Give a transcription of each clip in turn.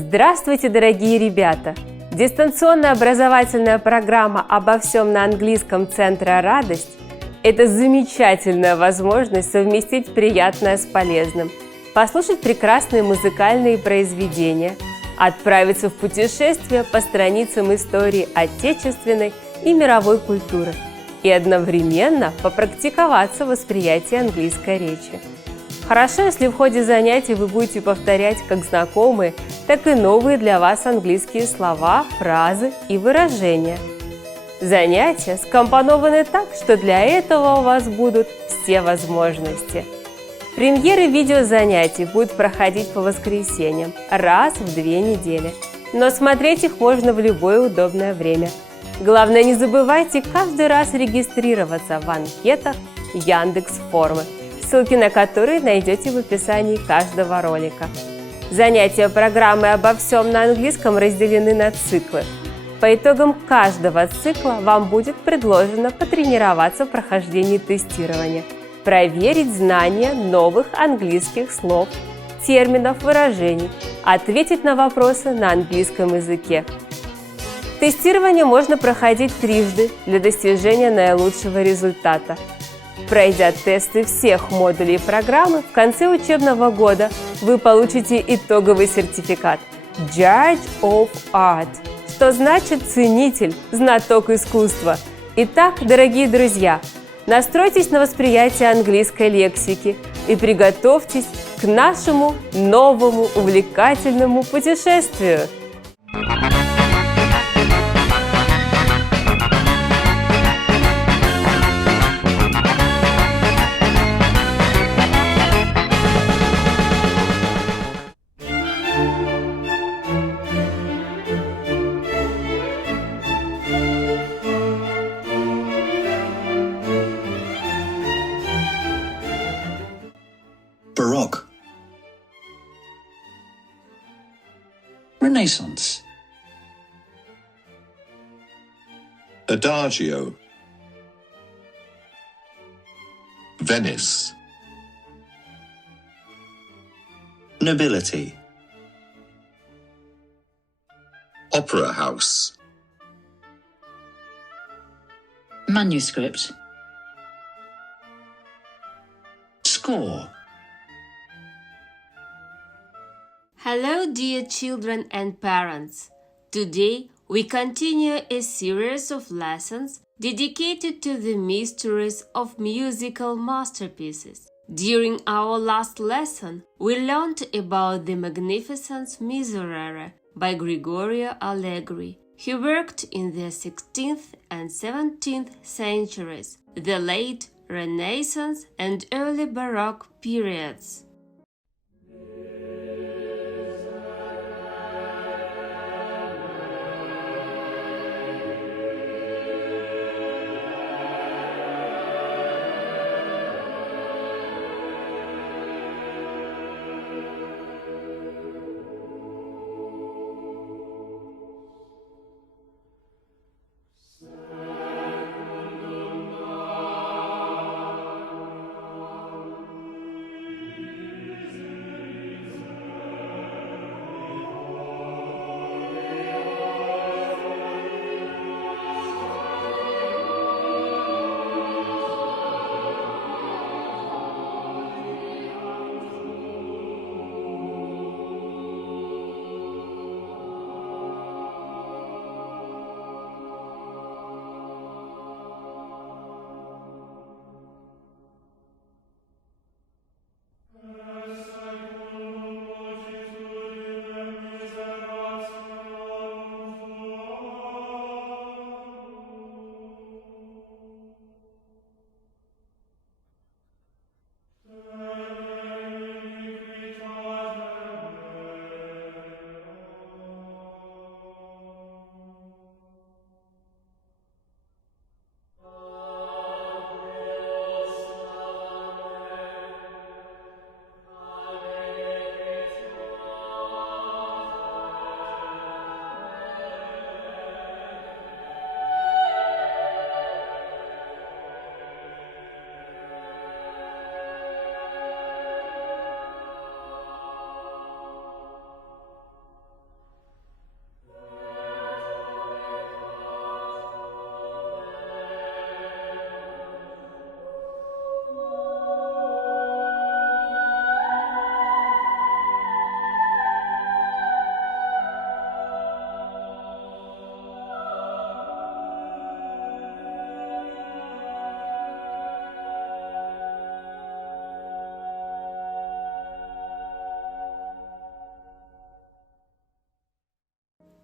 Здравствуйте, дорогие ребята! Дистанционная образовательная программа «Обо всем на английском» Центра «Радость» – это замечательная возможность совместить приятное с полезным, послушать прекрасные музыкальные произведения, отправиться в путешествие по страницам истории отечественной и мировой культуры и одновременно попрактиковаться в восприятии английской речи. Хорошо, если в ходе занятий вы будете повторять как знакомые, так и новые для вас английские слова, фразы и выражения. Занятия скомпонованы так, что для этого у вас будут все возможности. Премьеры видеозанятий будут проходить по воскресеньям раз в 2 недели, но смотреть их можно в любое удобное время. Главное, не забывайте каждый раз регистрироваться в анкетах Яндекс.Формы, ссылки на которые найдете в описании каждого ролика. Занятия программы «Обо всем» на английском разделены на циклы. По итогам каждого цикла вам будет предложено потренироваться в прохождении тестирования, проверить знания новых английских слов, терминов, выражений, ответить на вопросы на английском языке. Тестирование можно проходить трижды для достижения наилучшего результата. Пройдя тесты всех модулей программы, в конце учебного года вы получите итоговый сертификат Judge of Art, что значит ценитель, знаток искусства. Итак, дорогие друзья, настройтесь на восприятие английской лексики и приготовьтесь к нашему новому увлекательному путешествию. Baroque. Renaissance. Adagio. Venice. Nobility. Opera house. Manuscript. Score. Hello, dear children and parents! Today we continue a series of lessons dedicated to the mysteries of musical masterpieces. During our last lesson, we learned about the magnificent Miserere by Gregorio Allegri, who worked in the 16th and 17th centuries, the late Renaissance and early Baroque periods.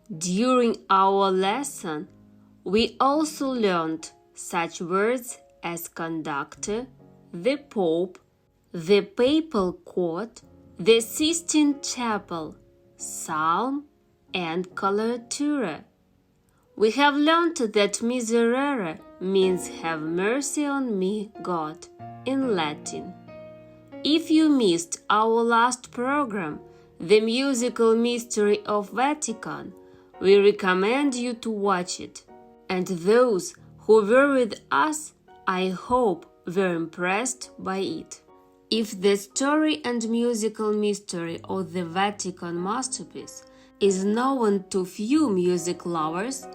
During our lesson, we also learned such words as conductor, the Pope, the Papal Court, the Sistine Chapel, Psalm, and coloratura. We have learned that miserere means have mercy on me, God, in Latin. If you missed our last program, The Musical Mystery of Vatican, we recommend you to watch it. And those who were with us, I hope, were impressed by it. If the story and musical mystery of the Vatican masterpiece is known to few music lovers,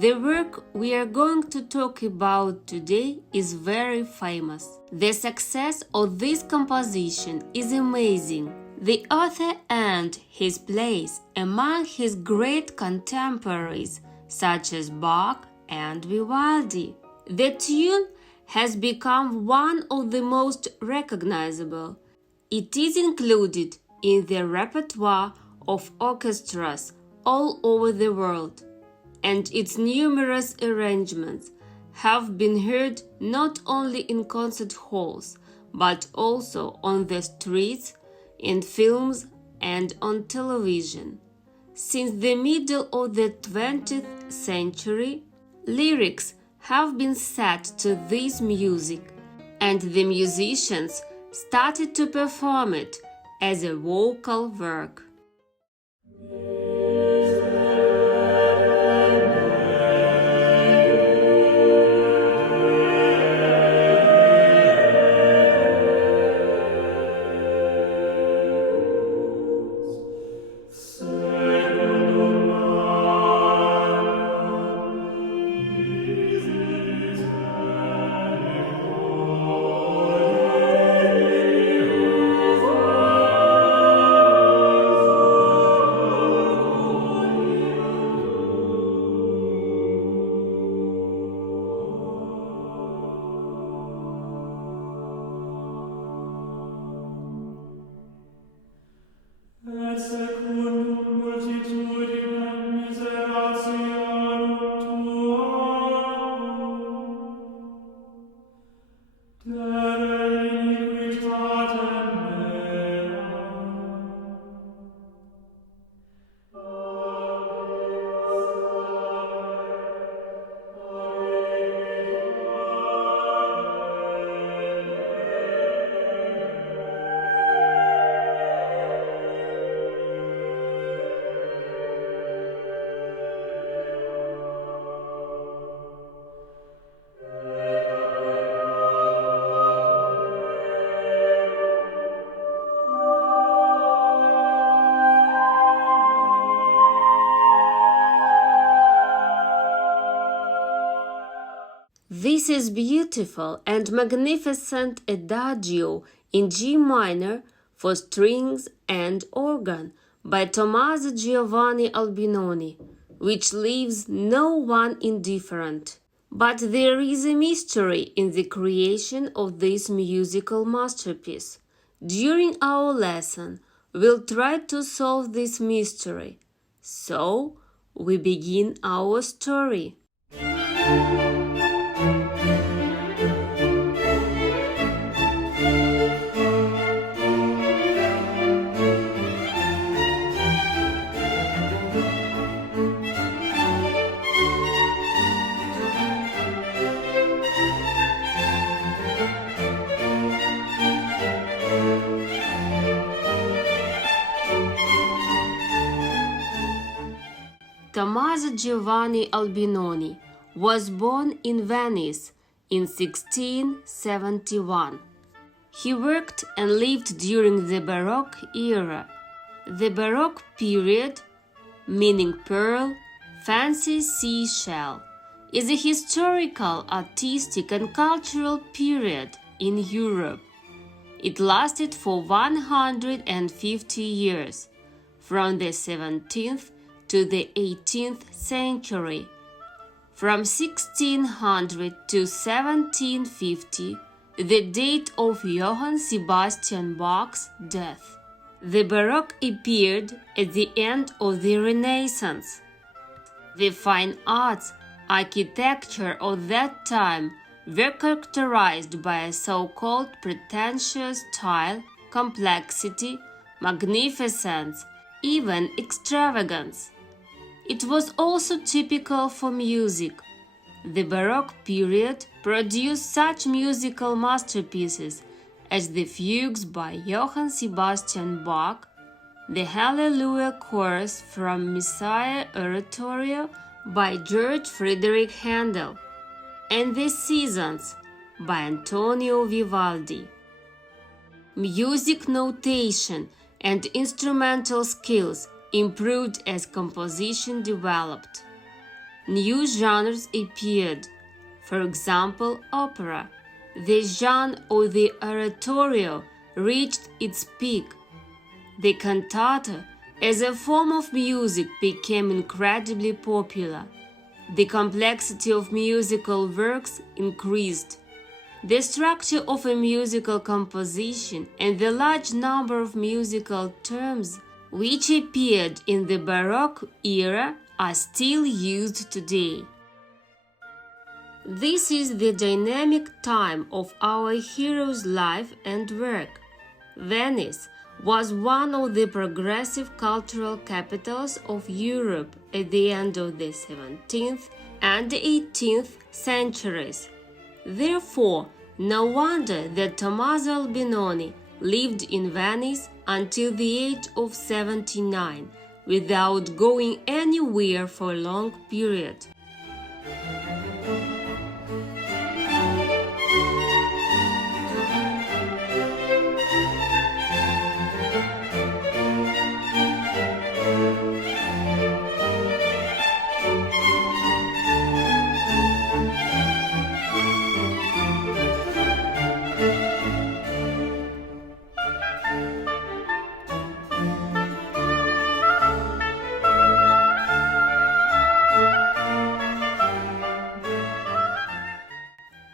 the work we are going to talk about today is very famous. The success of this composition is amazing. The author earned his place among his great contemporaries, such as Bach and Vivaldi. The tune has become one of the most recognizable. It is included in the repertoire of orchestras all over the world, and its numerous arrangements have been heard not only in concert halls, but also on the streets, in films, and on television. Since the middle of the 20th century, lyrics have been set to this music, and the musicians started to perform it as a vocal work. This is beautiful and magnificent adagio in G minor for strings and organ by Tommaso Giovanni Albinoni, which leaves no one indifferent. But there is a mystery in the creation of this musical masterpiece. During our lesson, we'll try to solve this mystery. So, we begin our story. Tommaso Giovanni Albinoni was born in Venice in 1671. He worked and lived during the Baroque era. The Baroque period, meaning pearl, fancy seashell, is a historical, artistic, and cultural period in Europe. It lasted for 150 years, from the 17th to the 18th century. From 1600 to 1750, the date of Johann Sebastian Bach's death. The Baroque appeared at the end of the Renaissance. The fine arts, architecture of that time were characterized by a so-called pretentious style, complexity, magnificence, even extravagance. It was also typical for music. The Baroque period produced such musical masterpieces as the fugues by Johann Sebastian Bach, the Hallelujah Chorus from Messiah Oratorio by George Friedrich Handel, and the Seasons by Antonio Vivaldi. Music notation and instrumental skills improved as composition developed. New genres appeared, for example, opera. The genre of the oratorio reached its peak. The cantata as a form of music became incredibly popular. The complexity of musical works increased. The structure of a musical composition and the large number of musical terms which appeared in the Baroque era are still used today. This is the dynamic time of our hero's life and work. Venice was one of the progressive cultural capitals of Europe at the end of the 17th and 18th centuries. Therefore, no wonder that Tommaso Albinoni lived in Venice until the age of 79 without going anywhere for a long period.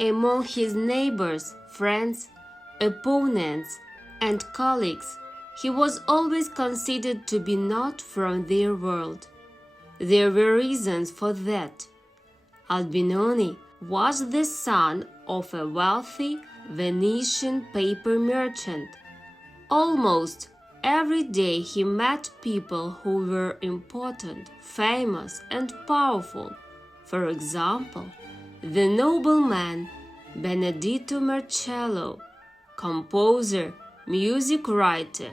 Among his neighbors, friends, opponents, and colleagues, he was always considered to be not from their world. There were reasons for that. Albinoni was the son of a wealthy Venetian paper merchant. Almost every day he met people who were important, famous, and powerful. For example, the nobleman Benedetto Marcello, composer, music writer,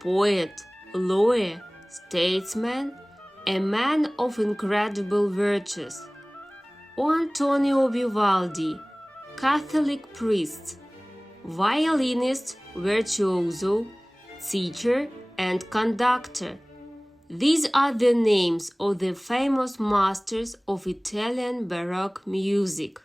poet, lawyer, statesman, a man of incredible virtues, or Antonio Vivaldi, Catholic priest, violinist, virtuoso, teacher, and conductor. These are the names of the famous masters of Italian Baroque music.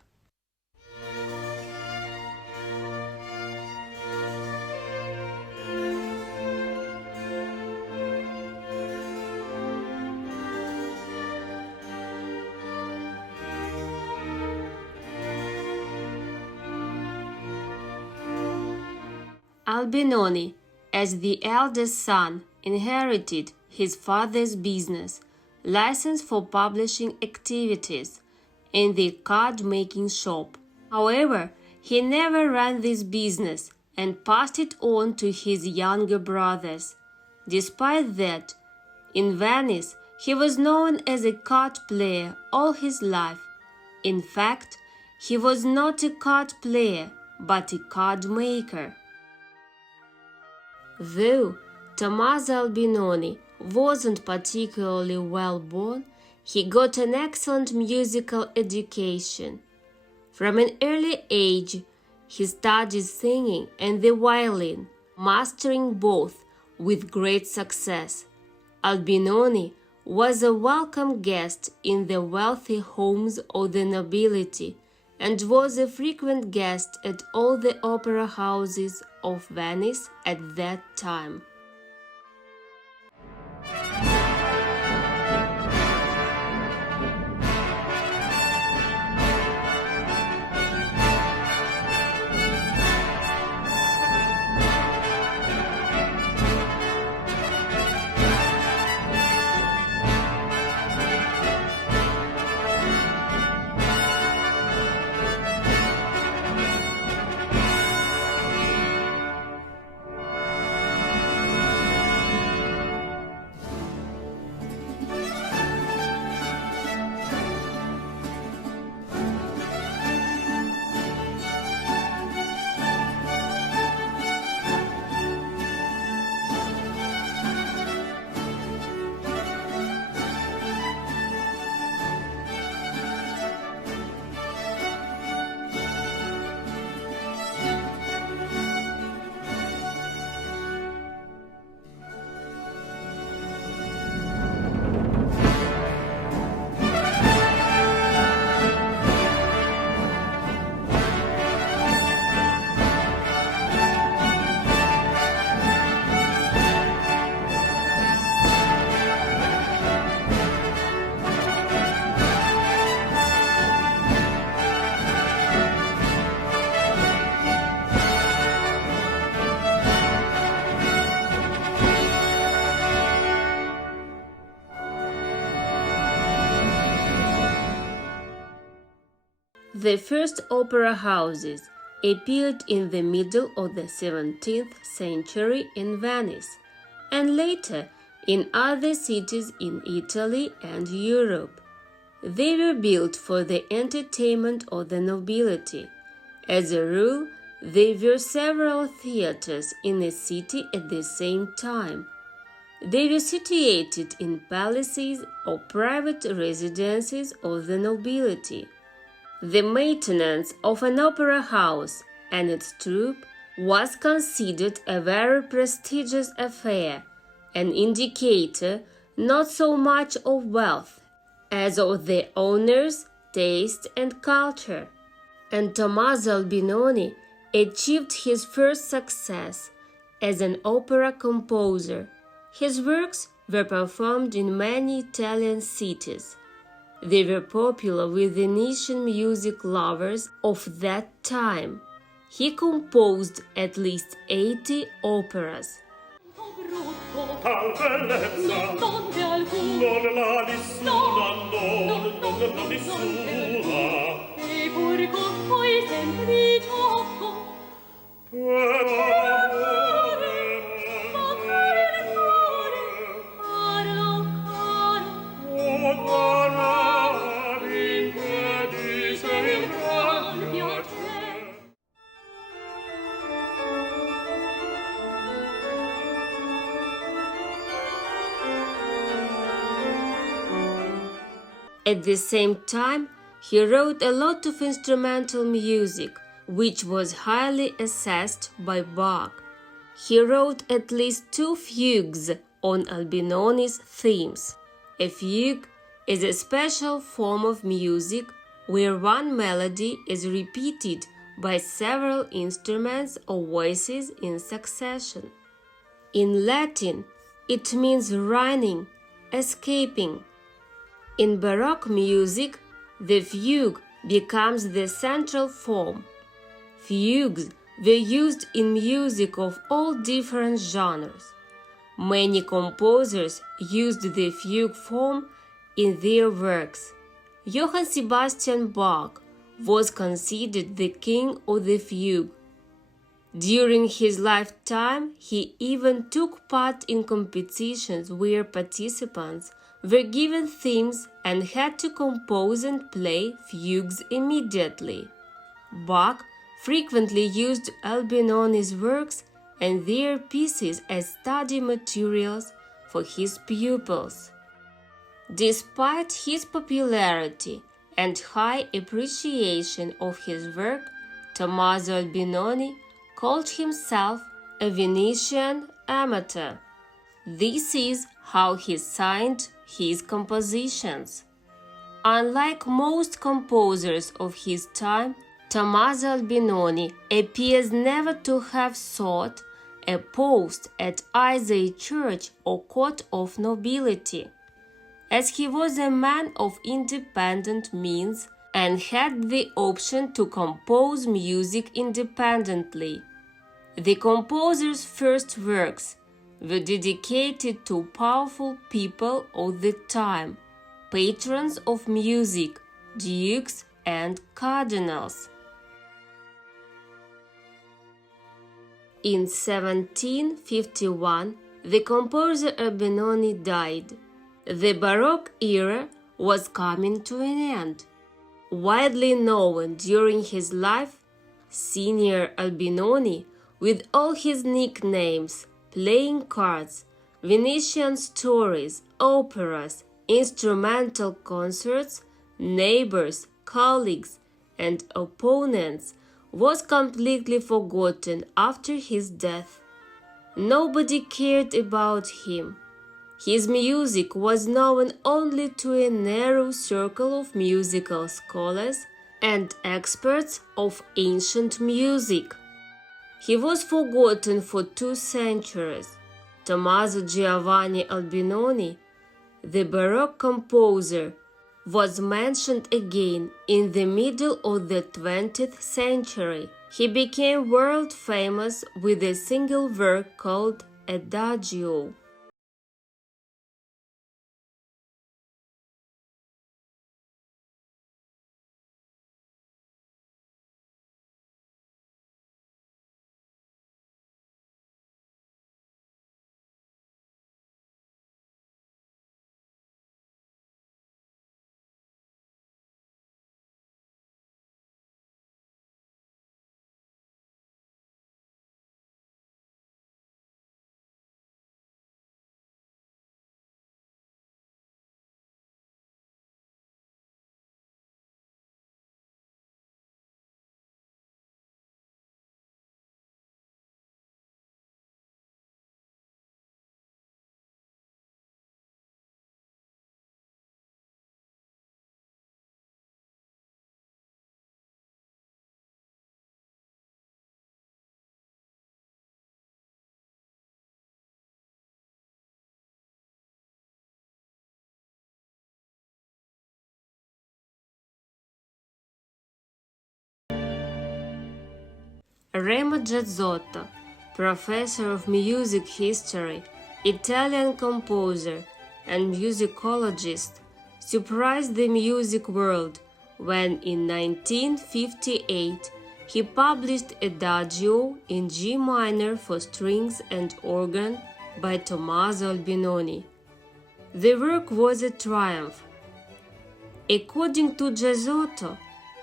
Albinoni, as the eldest son, inherited his father's business, license for publishing activities, and the card-making shop. However, he never ran this business and passed it on to his younger brothers. Despite that, in Venice, he was known as a card player all his life. In fact, he was not a card player, but a card maker. Though Tommaso Albinoni wasn't particularly well born, he got an excellent musical education. From an early age, he studied singing and the violin, mastering both with great success. Albinoni was a welcome guest in the wealthy homes of the nobility and was a frequent guest at all the opera houses of Venice at that time. The first opera houses appeared in the middle of the 17th century in Venice, and later in other cities in Italy and Europe. They were built for the entertainment of the nobility. As a rule, there were several theaters in a city at the same time. They were situated in palaces or private residences of the nobility. The maintenance of an opera house and its troupe was considered a very prestigious affair, an indicator not so much of wealth as of the owner's taste and culture. And Tommaso Albinoni achieved his first success as an opera composer. His works were performed in many Italian cities. They were popular with Venetian music lovers of that time. He composed at least 80 operas. Tal bellezza non la nessuna e pur con voi semplice At the same time, he wrote a lot of instrumental music, which was highly assessed by Bach. He wrote at least 2 fugues on Albinoni's themes. A fugue is a special form of music where one melody is repeated by several instruments or voices in succession. In Latin, it means running, escaping. In Baroque music, the fugue becomes the central form. Fugues were used in music of all different genres. Many composers used the fugue form in their works. Johann Sebastian Bach was considered the king of the fugue. During his lifetime, he even took part in competitions where participants were given themes and had to compose and play fugues immediately. Bach frequently used Albinoni's works and their pieces as study materials for his pupils. Despite his popularity and high appreciation of his work, Tommaso Albinoni called himself a Venetian amateur. This is how he signed his compositions. Unlike most composers of his time, Tommaso Albinoni appears never to have sought a post at either a church or court of nobility, as he was a man of independent means and had the option to compose music independently. The composer's first works were dedicated to powerful people of the time, patrons of music, dukes and cardinals. In 1751, the composer Albinoni died. The Baroque era was coming to an end. Widely known during his life, Signor Albinoni, with all his nicknames, playing cards, Venetian stories, operas, instrumental concerts, neighbors, colleagues, and opponents, was completely forgotten after his death. Nobody cared about him. His music was known only to a narrow circle of musical scholars and experts of ancient music. He was forgotten for 2 centuries. Tommaso Giovanni Albinoni, the Baroque composer, was mentioned again in the middle of the 20th century. He became world famous with a single work called Adagio. Remo Giazzotto, professor of music history, Italian composer and musicologist, surprised the music world when in 1958 he published Adagio in G minor for strings and organ by Tommaso Albinoni. The work was a triumph. According to Giazzotto,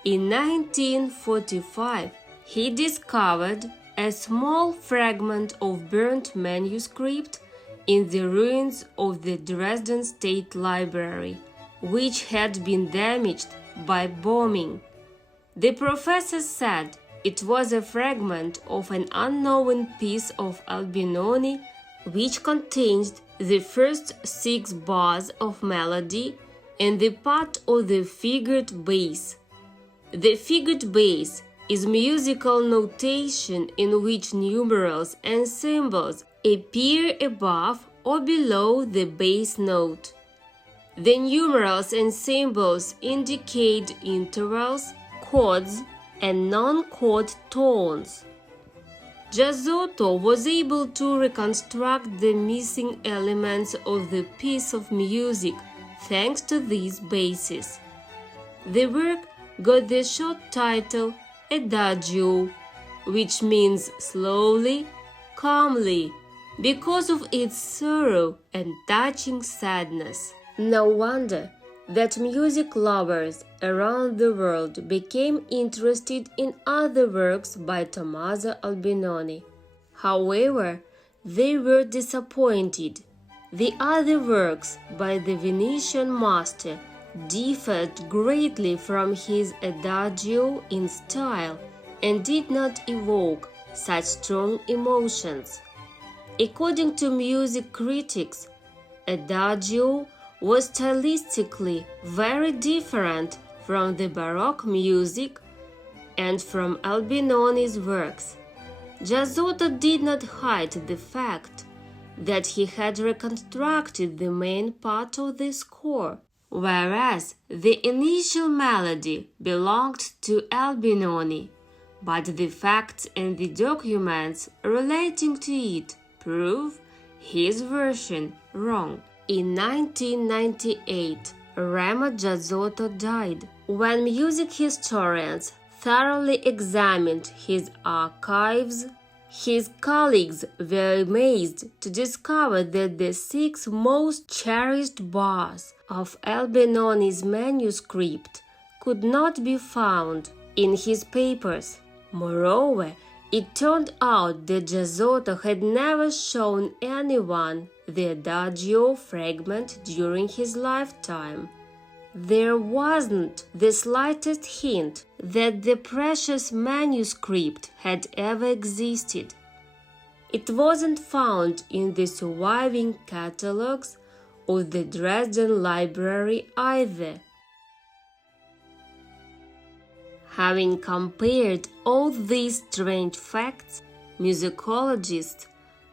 in 1945 he discovered a small fragment of burnt manuscript in the ruins of the Dresden State Library, which had been damaged by bombing. The professor said it was a fragment of an unknown piece of Albinoni which contained the first 6 bars of melody and the part of the figured bass. The figured bass is musical notation in which numerals and symbols appear above or below the bass note. The numerals and symbols indicate intervals, chords, and non-chord tones. Giazzotto was able to reconstruct the missing elements of the piece of music thanks to these bases. The work got the short title Adagio, which means slowly, calmly, because of its sorrow and touching sadness. No wonder that music lovers around the world became interested in other works by Tommaso Albinoni. However, they were disappointed. The other works by the Venetian master differed greatly from his Adagio in style and did not evoke such strong emotions. According to music critics, Adagio was stylistically very different from the Baroque music and from Albinoni's works. Giazzotto did not hide the fact that he had reconstructed the main part of the score, whereas the initial melody belonged to Albinoni, but the facts and the documents relating to it prove his version wrong. In 1998, Remo Giazzotto died. When music historians thoroughly examined his archives, his colleagues were amazed to discover that the 6 most cherished bars of Albinoni's manuscript could not be found in his papers. Moreover, it turned out that Giazzotto had never shown anyone the Adagio fragment during his lifetime. There wasn't the slightest hint that the precious manuscript had ever existed. It wasn't found in the surviving catalogues of the Dresden Library either. Having compared all these strange facts, musicologists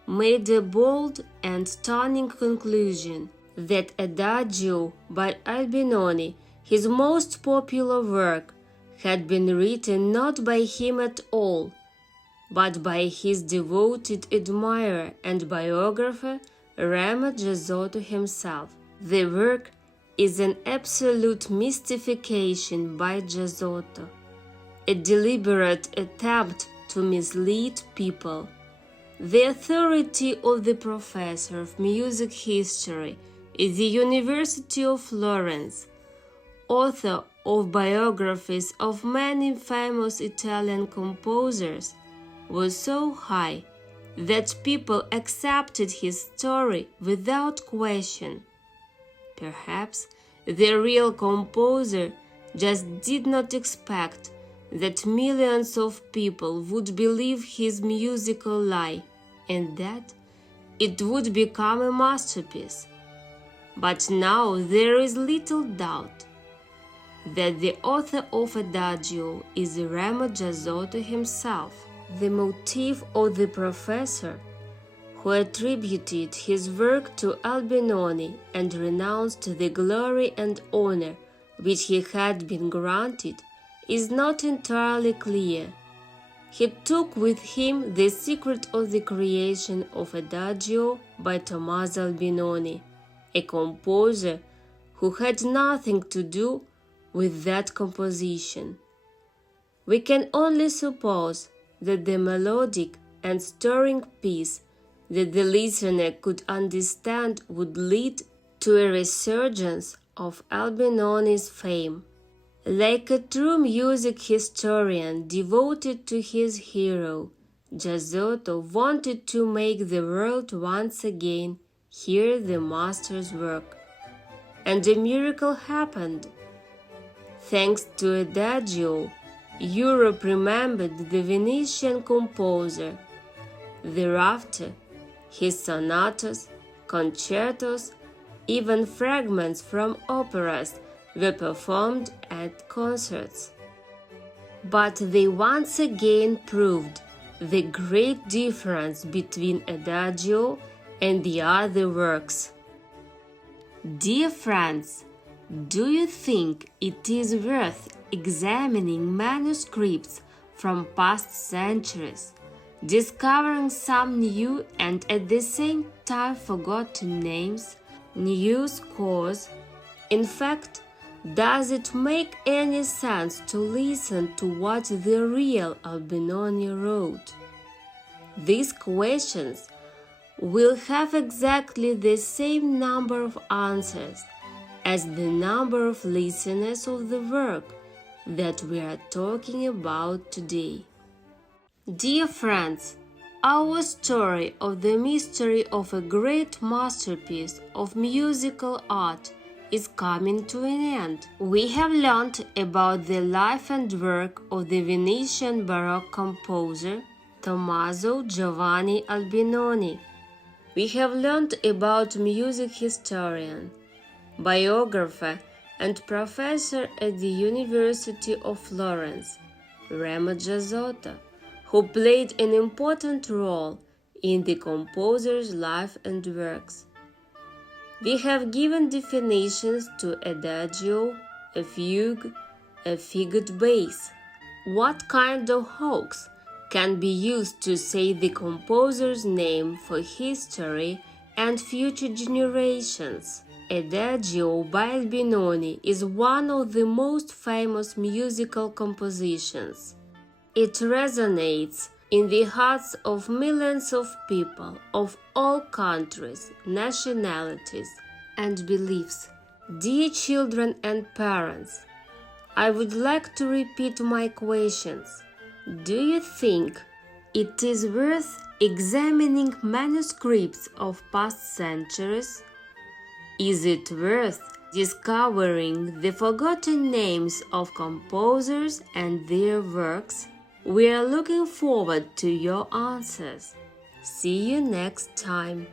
made a bold and stunning conclusion that Adagio by Albinoni, his most popular work, had been written not by him at all, but by his devoted admirer and biographer Remo Giazzotto himself. The work is an absolute mystification by Giazzotto, a deliberate attempt to mislead people. The authority of the professor of music history at the University of Florence, author of biographies of many famous Italian composers, was so high that people accepted his story without question. Perhaps the real composer just did not expect that millions of people would believe his musical lie and that it would become a masterpiece. But now there is little doubt that the author of Adagio is Remo Giazzotto himself. The motive of the professor, who attributed his work to Albinoni and renounced the glory and honor which he had been granted, is not entirely clear. He took with him The Secret of the Creation of Adagio by Tommaso Albinoni, a composer who had nothing to do with that composition. We can only suppose that the melodic and stirring piece that the listener could understand would lead to a resurgence of Albinoni's fame. Like a true music historian devoted to his hero, Giazzotto wanted to make the world once again hear the master's work. And a miracle happened. Thanks to Adagio, Europe remembered the Venetian composer. Thereafter, his sonatas, concertos, even fragments from operas were performed at concerts. But they once again proved the great difference between Adagio and the other works. Dear friends, do you think it is worth examining manuscripts from past centuries, discovering some new and at the same time forgotten names, new scores? In fact, does it make any sense to listen to what the real Albinoni wrote? These questions will have exactly the same number of answers as the number of listeners of the work that we are talking about today. Dear friends, our story of the mystery of a great masterpiece of musical art is coming to an end. We have learned about the life and work of the Venetian Baroque composer Tommaso Giovanni Albinoni. We have learned about music historian, biographer, and professor at the University of Florence, Remo Giazzotto, who played an important role in the composer's life and works. We have given definitions to adagio, a fugue, a figured bass. What kind of hoax can be used to say the composer's name for history and future generations? Adagio by Albinoni is one of the most famous musical compositions. It resonates in the hearts of millions of people of all countries, nationalities, and beliefs. Dear children and parents, I would like to repeat my questions. Do you think it is worth examining manuscripts of past centuries? Is it worth discovering the forgotten names of composers and their works? We are looking forward to your answers. See you next time.